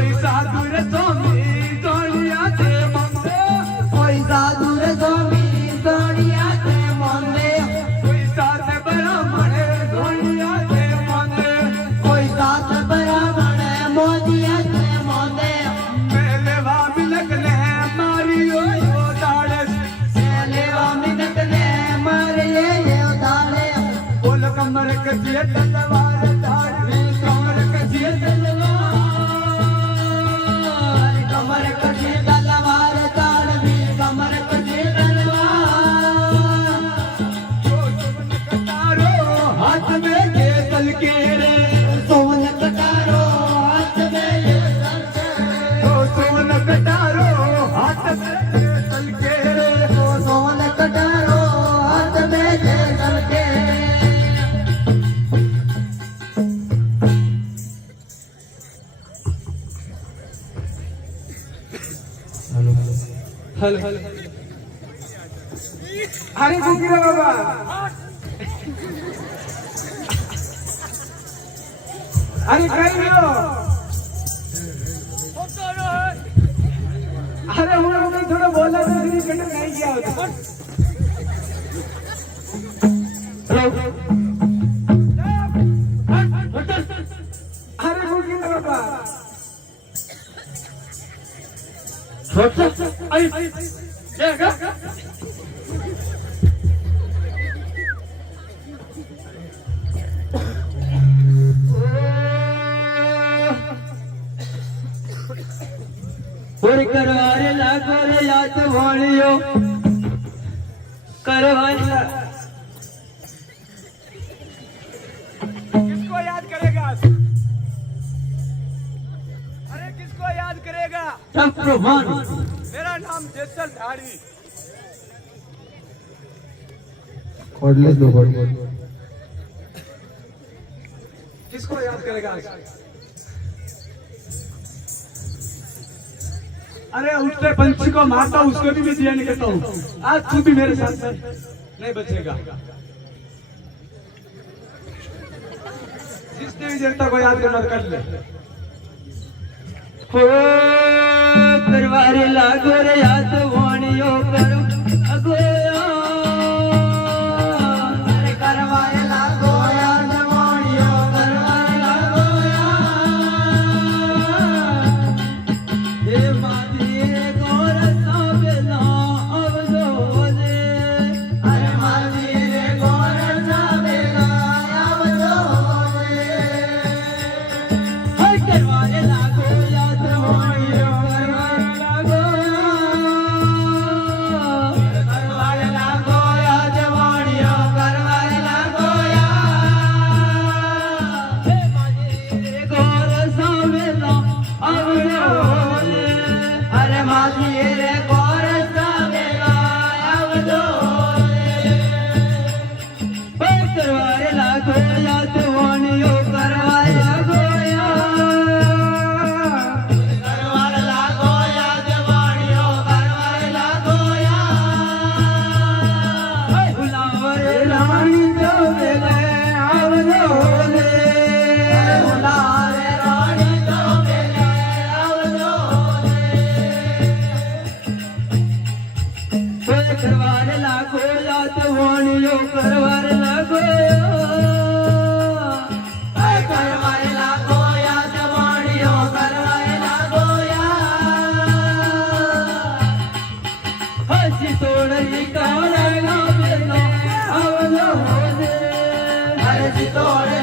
કોઈ સાધુ રે સ્વામી દોડિયા છે મંદે કોઈ સાધુ રે સ્વામી દોડિયા છે મંદે કોઈ સાથે બ્રાહ્મણે દોડિયા છે મંદે કોઈ સાથ બ્રાહ્મણે મોદિયા છે મંદે મેલેવા મિલકને મારીઓ દાડે લેવા મિનત ને મારે દાડે બોલ કમર કજીએ તલવાર ધાડવી કમર કજીએ તલવાર કમર કજે તલવાર તાળવી કમર કજે તલવાર તારો હાથ में ये तल के रे સોન કટારો હાથ મે सोन कटारो हाथ में ये तल के रे સોન કટારો હાથ મે જે સલકે हल अरे बुकीरा बाबा अरे कहीं लो अरे હું થોડો બોલા તો નહીં કટ નહીં ગયા હતો अरे बुकीरा बाबा आई क्या का પૂર કરવારે લાગો રે યાદ વાળિયો કરવારે किसको याद करेगा अरे किसको याद करेगा પ્રમાણ मेरा नाम जैसल धाड़ी खोडले दो खोड किसको याद करेगा अरे उठते पंछी को मारता हूँ उसको भी मैं दिया नहीं करता हूँ आज तू भी मेरे साथ नहीं बचेगा जिसने भी देवता को याद करना कर ले હો કરવારે લાગો રે યાદ વાણિયો કરું અગોયા અરે કરવારે લાગો યાદ વાણિયો કરવારે લાગો હે માતી ગોર સાબેલા આવજો રે અરે માતી રે ગોર સાબેલા આવજો રે હે કરવારે લાગો યાદ વાણિયો કરવારે લાગો કરવારે લાગો યાદ વાણિયો કરવારે લાગો હે માતી રે ગોર સાબેલા આવજો રે અરે માતી રે ગોર સાબેલા આવજો રે કરવારે લાગો યાદ વાણિયો કરવારે લાગો કરવારે લાગો યાદ વાણિયો કરવારે લાગો ભુલાવરે રાણી જો વેલે આવજો રે ભુલાવરે રાણી જો વેલે આવજો રે કરવારે લાગો યાદ વાણિયો કરવારે લાગો કરવારે લાગો યાદ વાણિયો કરવારે લાગો હસી તોડરી કાળા વેલો આવજો રે હસી તોડરી